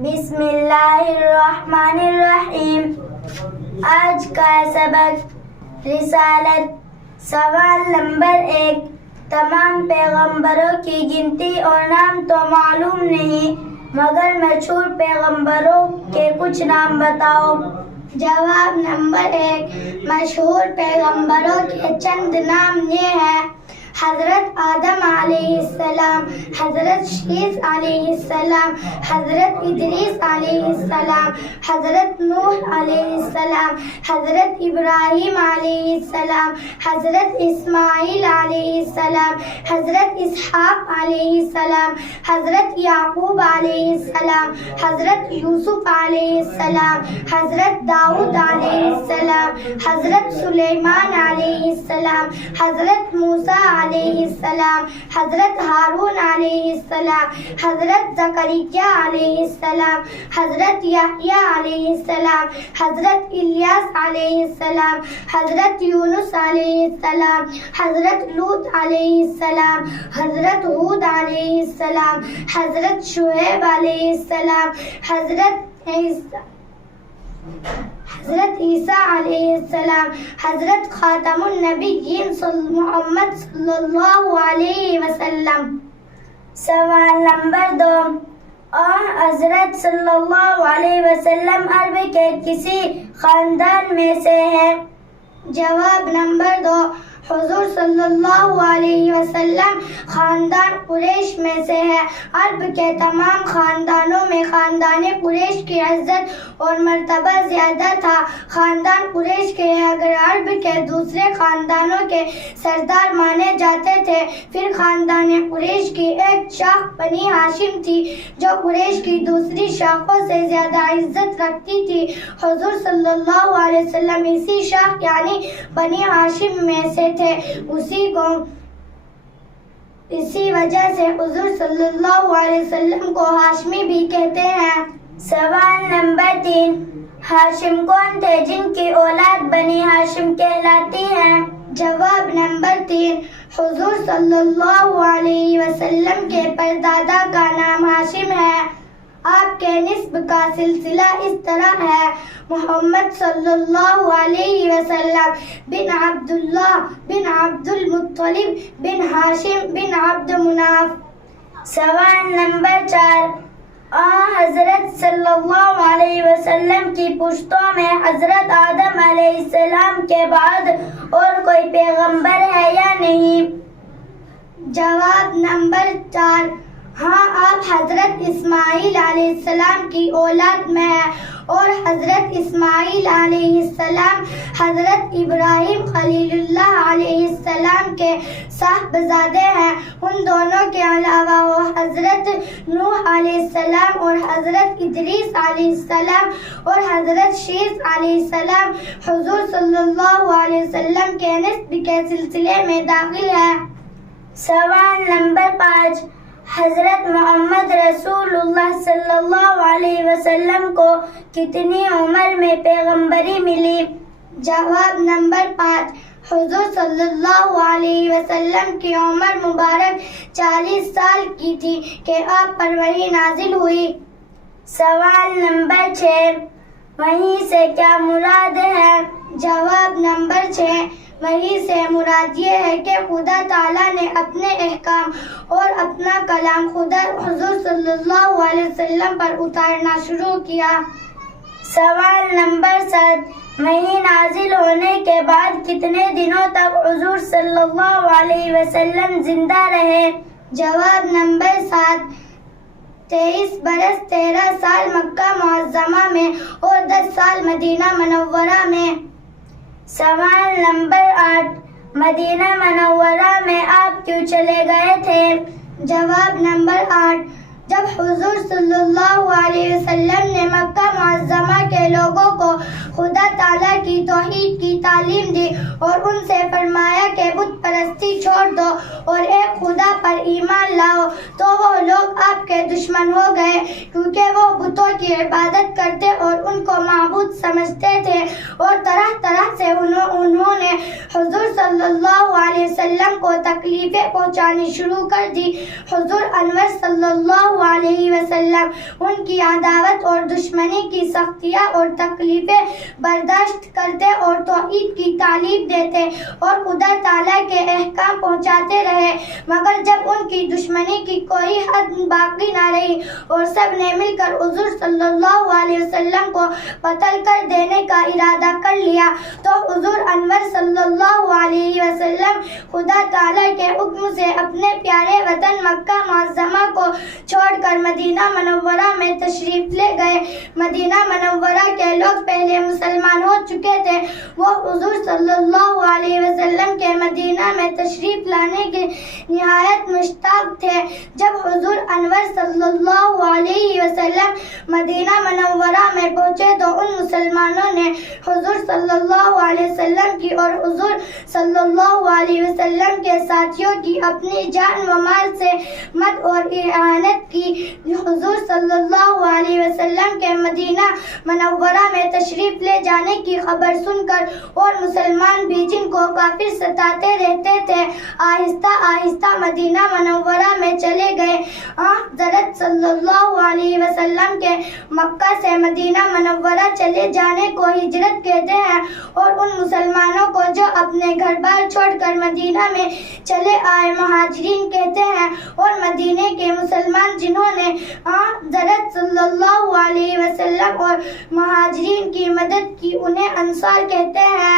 بسم اللہ الرحمن الرحیم. آج کا سبق رسالت. سوال نمبر 1. تمام پیغمبروں کی گنتی اور نام تو معلوم نہیں مگر مشہور پیغمبروں کے کچھ نام بتاؤ. جواب نمبر 1. مشہور پیغمبروں کے چند نام یہ ہیں: حضرت آدم علیہ السلام، حضرت شیس علیہ السلام، حضرت ادریس علیہ السلام، حضرت نوح علیہ السلام، حضرت ابراہیم علیہ السلام، حضرت اسماعیل علیہ السلام، حضرت اسحاق علیہ السلام، حضرت یعقوب علیہ السلام، حضرت یوسف علیہ السلام، حضرت داؤد علیہ السلام، حضرت سلیمان علیہ السلام، حضرت موسیٰ علیہ السلام، حضرت ہارون علیہ السلام، حضرت زکریا علیہ السلام، حضرت یحییٰ علیہ السلام، حضرت الیاس علیہ السلام، حضرت یونس علیہ السلام، حضرت لوط علیہ السلام، حضرت ہود علیہ السلام، حضرت شعیب علیہ السلام، حضرت عیسیٰ علیہ السلام، حضرت خاتم النبیین محمد صلی اللہ علیہ وسلم. سوال نمبر 2. حضرت صلی اللہ علیہ وسلم عرب کے کسی خاندان میں سے ہیں. جواب نمبر 2. حضور صلی اللہ علیہ وسلم خاندان قریش میں سے ہے. عرب کے تمام خاندانوں میں خاندان قریش کی عزت اور مرتبہ زیادہ تھا. خاندان قریش کے اگر عرب کے دوسرے خاندانوں کے سردار مانے جاتے تھے. پھر خاندان قریش کی ایک شاخ بنی ہاشم تھی جو قریش کی دوسری شاخوں سے زیادہ عزت رکھتی تھی. حضور صلی اللہ علیہ وسلم اسی شاخ یعنی بنی ہاشم میں سے تھے. اسی وجہ سے حضور صلی اللہ علیہ وسلم کو ہاشمی بھی کہتے ہیں. سوال نمبر 3. ہاشم کون تھے جن کی اولاد بنی ہاشم کہلاتی ہیں؟ جواب نمبر 3. حضور صلی اللہ علیہ وسلم کے پردادا کا نام ہاشم ہے. آپ کے نسب کا سلسلہ اس طرح ہے: محمد صلی اللہ علیہ وسلم بن عبداللہ بن عبد المطلب بن ہاشم بن عبد مناف. سوال نمبر 4. حضرت صلی اللہ علیہ وسلم کی پشتوں میں حضرت آدم علیہ السلام کے بعد اور کوئی پیغمبر ہے یا نہیں؟ جواب نمبر 4. ہاں، آپ حضرت اسماعیل علیہ السلام کی اولاد میں ہیں اور حضرت اسماعیل علیہ السلام حضرت ابراہیم خلیل اللہ علیہ السلام کے صاحبزادے ہیں. ان دونوں کے علاوہ وہ حضرت نوح علیہ السلام اور حضرت ادریس علیہ السلام اور حضرت شیس علیہ السلام حضور صلی اللہ علیہ وسلم کے نسب کے سلسلے میں داخل ہیں. سوال نمبر 5. حضرت محمد رسول اللہ صلی اللہ علیہ وسلم کو کتنی عمر میں پیغمبری ملی؟ جواب نمبر 5. حضور صلی اللہ علیہ وسلم کی عمر مبارک 40 سال کی تھی کہ آپ پر وحی نازل ہوئی. سوال نمبر 6. وحی سے کیا مراد ہے؟ جواب نمبر 6. وحی سے مراد یہ ہے کہ خدا تعالیٰ نے اپنے احکام اور اپنا کلام خدا حضور صلی اللہ علیہ وسلم پر اتارنا شروع کیا. سوال نمبر 7. وحی نازل ہونے کے بعد کتنے دنوں تک حضور صلی اللہ علیہ وسلم زندہ رہے؟ جواب نمبر 7. 23 برس 13 سال مکہ معظمہ میں اور 10 سال مدینہ منورہ میں. سوال نمبر 8. مدینہ منورہ میں آپ کیوں چلے گئے تھے؟ جواب نمبر 8. جب حضور صلی اللہ علیہ وسلم نے مکہ معظمہ کے لوگوں کو خدا تعالیٰ کی توحید کی تعلیم دی اور ان سے فرمایا کہ بت پرستی چھوڑ دو اور ایک خدا پر ایمان لاؤ، تو وہ لوگ آپ کے دشمن ہو گئے، کیونکہ وہ بتوں کی عبادت کرتے اور ان کو معبود سمجھتے تھے، اور طرح طرح سے انہوں نے حضور صلی اللہ علیہ وسلم کو تکلیفیں پہنچانی شروع کر دی۔ حضور انور صلی اللہ علیہ وسلم ان کی عداوت اور دشمنی کی سختیاں اور تکلیفیں برداشت کرتے اور توحید کی تعلیم دیتے اور خدا تعالیٰ کے احکام پہنچاتے رہے، مگر جب ان کی دشمنی کی کوئی حد باقی نہ رہی اور سب نے مل کر حضور صلی اللہ علیہ وسلم کو قتل کر دینے کا ارادہ کر لیا، تو حضور انور صلی اللہ علیہ وسلم خدا تعالیٰ کے حکم سے اپنے پیارے وطن مکہ معظمہ کو چھوڑ کر مدینہ منورہ میں تشریف لے گئے۔ مدینہ منورہ کے لوگ پہلے مسلمان ہو چکے تھے، وہ حضور صلی اللہ علیہ وسلم کے مدینہ میں تشریف لانے کے نہایت مشتاق تھے۔ جب حضور انور صلی اللہ علیہ وسلم مدینہ منورہ میں پہنچے تو ان مسلمانوں نے حضور صلی اللہ علیہ وسلم کی اور حضور صلی اللہ علیہ وسلم کے ساتھیوں کی اپنی جان و مال سے مدد اور اعانت کی۔ حضور صلی اللہ علیہ وسلم کے مدینہ منورہ میں تشریف لے جانے کی خبر سن کر اور مسلمان بھی جن کو کافر ستاتے رہتے تھے آہستہ آہستہ مدینہ منورہ میں چلے گئے۔ حضرت صلی اللہ علیہ وسلم کے مکہ سے مدینہ منورہ چلے جانے کو ہجرت کہتے ہیں، اور ان مسلمانوں کو جو اپنے گھر بار چھوڑ کر مدینہ میں چلے آئے مہاجرین کہتے ہیں، اور مدینے کے مسلمان جنہوں نے حضرت صلی اللہ علیہ وسلم اور مہاجرین کی مدد کی انہیں انصار کہتے ہیں۔